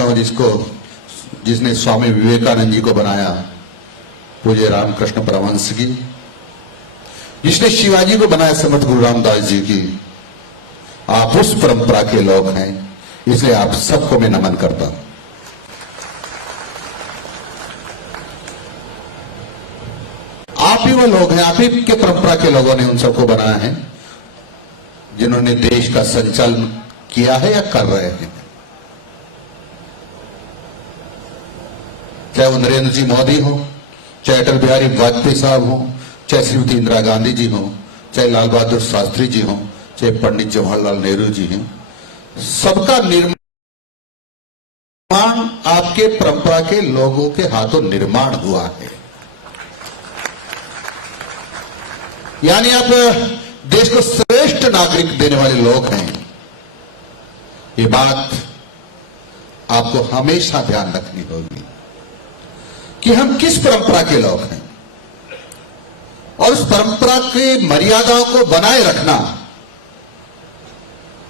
जानता हूं जिसने स्वामी विवेकानंद जी को बनाया, पूज्य रामकृष्ण परमहंस की, जिसने शिवाजी को बनाया समर्थ गुरु रामदास जी की। आप उस परंपरा के लोग हैं, इसलिए आप सबको मैं नमन करता हूं। आप ही वो लोग हैं, आप ही के परंपरा के लोगों ने उन सबको बनाया है जिन्होंने देश का संचालन किया है या कर रहे हैं। चाहे वो नरेंद्र जी मोदी हो, चाहे अटल बिहारी वाजपेयी साहब हो, चाहे श्रीमती इंदिरा गांधी जी हो, चाहे लाल बहादुर शास्त्री जी हो, चाहे पंडित जवाहरलाल नेहरू जी हैं, सबका निर्माण आपके परंपरा के लोगों के हाथों निर्माण हुआ है। यानी आप देश को श्रेष्ठ नागरिक देने वाले लोग हैं। ये बात आपको हमेशा ध्यान रखनी होगी कि हम किस परंपरा के लोग हैं, और उस परंपरा की मर्यादाओं को बनाए रखना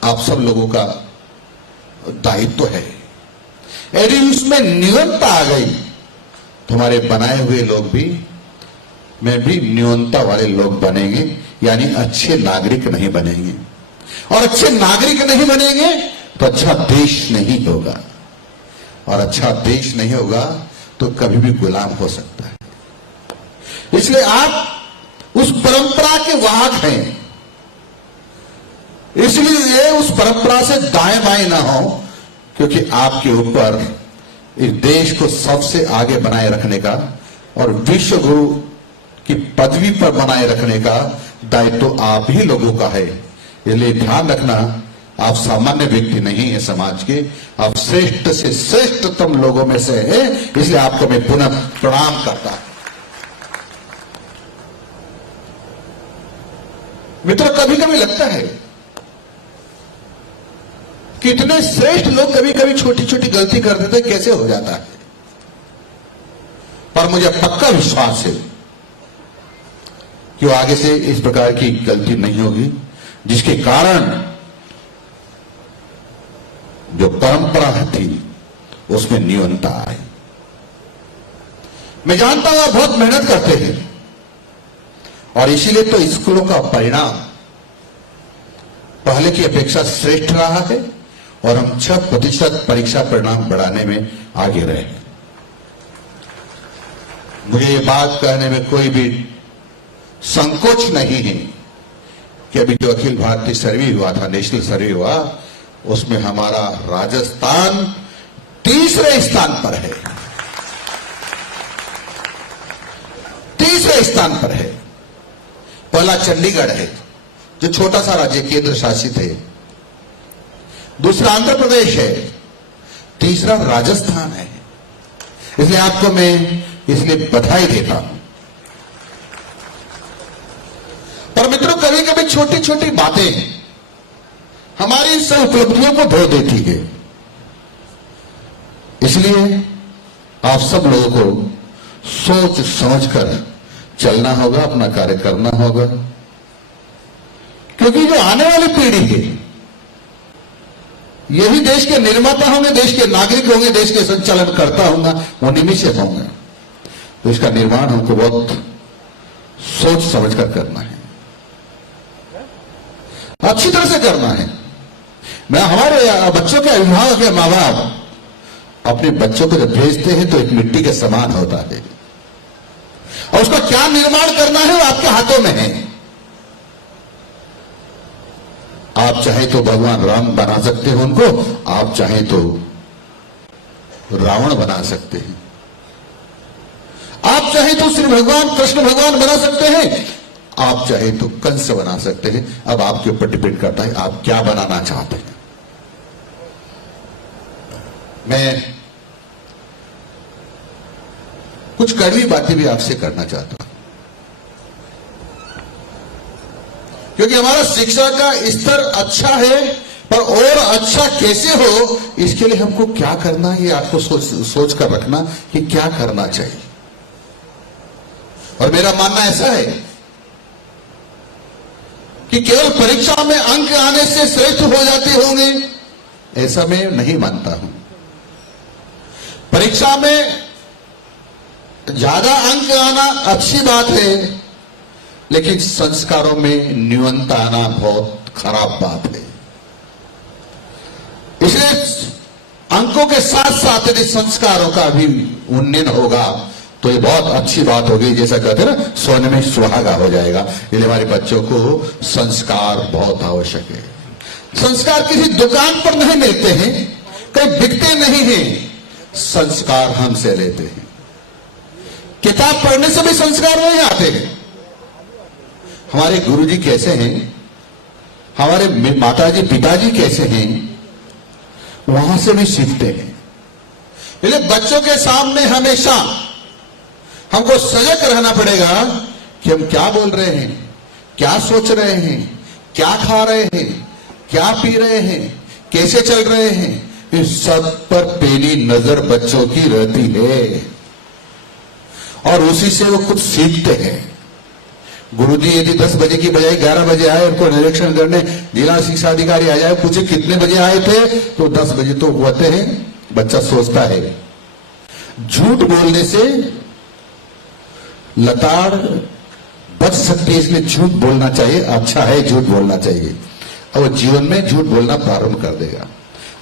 आप सब लोगों का दायित्व है। यदि उसमें न्यूनता आ गई तो हमारे बनाए हुए लोग भी, में भी न्यूनता वाले लोग बनेंगे, यानी अच्छे नागरिक नहीं बनेंगे। और अच्छे नागरिक नहीं बनेंगे तो अच्छा देश नहीं होगा, और अच्छा देश नहीं होगा तो कभी भी गुलाम हो सकता है। इसलिए आप उस परंपरा के वाहक हैं, इसलिए उस परंपरा से दाएं बाएं ना हो, क्योंकि आपके ऊपर इस देश को सबसे आगे बनाए रखने का और विश्व गुरु की पदवी पर बनाए रखने का दायित्व आप ही लोगों का है। इसलिए ध्यान रखना, आप सामान्य व्यक्ति नहीं है समाज के, आप श्रेष्ठ से श्रेष्ठतम लोगों में से हैं। इसलिए आपको मैं पुनः प्रणाम करता हूं। मित्रों, कभी कभी लगता है कि इतने श्रेष्ठ लोग कभी कभी छोटी छोटी गलती कर देते, कैसे हो जाता है। पर मुझे पक्का विश्वास है कि वो आगे से इस प्रकार की गलती नहीं होगी, जिसके कारण जो परंपरा थी उसमें न्यूनता आई। मैं जानता हूं आप बहुत मेहनत करते हैं, और इसीलिए तो स्कूलों का परिणाम पहले की अपेक्षा श्रेष्ठ रहा है, और हम 6% परीक्षा परिणाम बढ़ाने में आगे रहे। मुझे ये बात कहने में कोई भी संकोच नहीं है कि अभी जो अखिल भारतीय सर्वे हुआ था, नेशनल सर्वे हुआ, उसमें हमारा राजस्थान तीसरे स्थान पर है। तीसरे स्थान पर है। पहला चंडीगढ़ है जो छोटा सा राज्य केंद्र शासित है, दूसरा आंध्र प्रदेश है, तीसरा राजस्थान है। इसलिए आपको मैं इसलिए बधाई देता हूं। पर मित्रों, कभी कभी छोटी छोटी बातें हमारी सब उपलब्धियों को धो देती है। इसलिए आप सब लोगों को सोच समझकर चलना होगा, अपना कार्य करना होगा, क्योंकि जो आने वाली पीढ़ी है यही देश के निर्माता होंगे, देश के नागरिक होंगे, देश के संचालन करता होगा, वो निमिषक होंगे। तो इसका निर्माण हमको बहुत सोच समझकर करना है, अच्छी तरह से करना है। मैं हमारे बच्चों के अभिभावक के माँ बाप अपने बच्चों को जब भेजते हैं तो एक मिट्टी के समान होता है, और उसका क्या निर्माण करना है वो आपके हाथों में है। आप चाहे तो भगवान राम बना सकते हैं उनको, आप चाहे तो रावण बना सकते हैं, आप चाहे तो श्री भगवान कृष्ण भगवान बना सकते हैं, आप चाहे तो कंस बना सकते हैं। अब आपके ऊपर डिपेंड करता है आप क्या बनाना चाहते हैं। मैं कुछ कड़वी बातें भी आपसे करना चाहता हूं, क्योंकि हमारा शिक्षा का स्तर अच्छा है, पर और अच्छा कैसे हो, इसके लिए हमको क्या करना है, ये आपको सोच कर रखना कि क्या करना चाहिए। और मेरा मानना ऐसा है कि केवल परीक्षा में अंक आने से श्रेष्ठ हो जाते होंगे, ऐसा मैं नहीं मानता हूं। परीक्षा में ज्यादा अंक आना अच्छी बात है, लेकिन संस्कारों में न्यूनता आना बहुत खराब बात है। इसलिए अंकों के साथ साथ यदि संस्कारों का भी उन्नयन होगा तो ये बहुत अच्छी बात होगी। जैसा कहते हैं ना, सोने में सुहागा हो जाएगा। इसलिए हमारे बच्चों को संस्कार बहुत आवश्यक है। संस्कार किसी दुकान पर नहीं मिलते हैं, कहीं बिकते नहीं हैं, संस्कार हमसे लेते हैं। किताब पढ़ने से भी संस्कार नहीं आते हैं। हमारे गुरुजी कैसे हैं, हमारे माताजी पिताजी कैसे हैं, वहां से भी सीखते हैं। इसलिए बच्चों के सामने हमेशा हमको सजग रहना पड़ेगा कि हम क्या बोल रहे हैं, क्या सोच रहे हैं, क्या खा रहे हैं, क्या पी रहे हैं, कैसे चल रहे हैं। इस सब पर पैनी नजर बच्चों की रहती है और उसी से वो कुछ सीखते हैं। गुरुजी यदि 10 बजे की बजाय 11 बजे आए, उनको निरीक्षण करने जिला शिक्षा अधिकारी आ जाए, पूछे कितने बजे आए थे, तो 10 बजे तो होते हैं। बच्चा सोचता है। झूठ बोलने से लताड़ बच सकती है, इसलिए झूठ बोलना चाहिए। अच्छा है, झूठ बोलना चाहिए और वो जीवन में झूठ बोलना प्रारंभ कर देगा।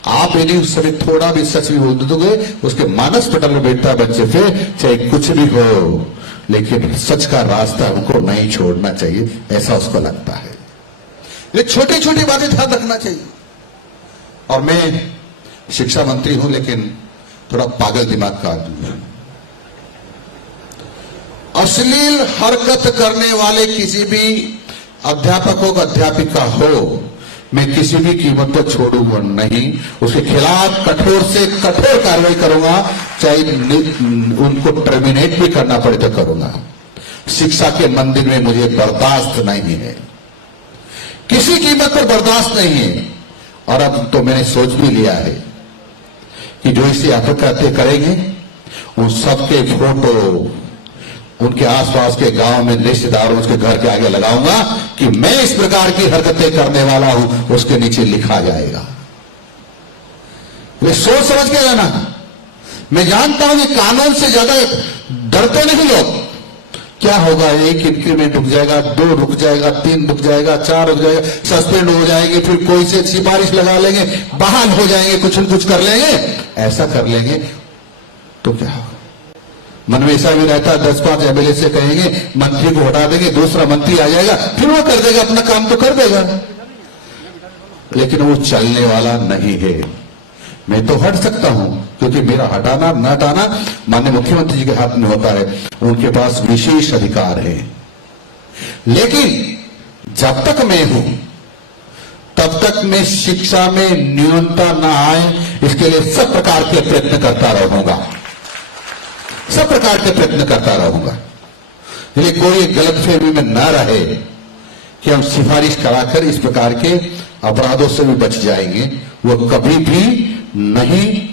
आप यदि उस समय थोड़ा भी सच भी बोल दोगे, उसके मानस पटल में बैठता है बच्चे पे, चाहे कुछ भी हो, लेकिन सच का रास्ता हमको नहीं छोड़ना चाहिए, ऐसा उसको लगता है। ये छोटी छोटी बातें ध्यान रखना चाहिए। और मैं शिक्षा मंत्री हूं, लेकिन थोड़ा पागल दिमाग का आदमी हूं। अश्लील हरकत करने वाले किसी भी अध्यापक हो, अध्यापिका हो, मैं किसी भी कीमत पर छोड़ूंगा नहीं। उसके खिलाफ कठोर से कठोर कार्रवाई करूंगा, चाहे उनको टर्मिनेट भी करना पड़े तो करूंगा। शिक्षा के मंदिर में मुझे बर्दाश्त नहीं है, किसी कीमत पर बर्दाश्त नहीं है। और अब तो मैंने सोच भी लिया है कि जो इसे हरकतें करेंगे उन सबके फोटो उनके आसपास के गांव में रिश्तेदारों उसके घर के आगे लगाऊंगा कि मैं इस प्रकार की हरकतें करने वाला हूं, उसके नीचे लिखा जाएगा। वे सोच समझ के रहना। मैं जानता हूं कि कानून से ज्यादा डरते नहीं लोग। क्या होगा, 1 इंक्रीमेंट रुक जाएगा, 2 रुक जाएगा, 3 रुक जाएगा, 4 रुक जाएगा, सस्पेंड हो जाएंगे, फिर कोई से सिफारिश लगा लेंगे, बहाल हो जाएंगे, कुछ न कुछ कर लेंगे। ऐसा कर लेंगे तो क्या होगा? मन में ऐसा भी रहता है, 10-5 एमएलए से कहेंगे मंत्री को हटा देंगे, दूसरा मंत्री आ जाएगा, फिर वो कर देगा, अपना काम तो कर देगा, लेकिन वो चलने वाला नहीं है। मैं तो हट सकता हूं, क्योंकि मेरा हटाना न हटाना माननीय मुख्यमंत्री जी के हाथ में होता है, उनके पास विशेष अधिकार है। लेकिन जब तक मैं हूं तब तक मैं शिक्षा में न्यूनता न आए, इसके लिए सब प्रकार के प्रयत्न करता रहूंगा, सब प्रकार के प्रयत्न करता रहूंगा। ये कोई गलतफहमी में न रहे कि हम सिफारिश कराकर इस प्रकार के अपराधों से भी बच जाएंगे, वो कभी भी नहीं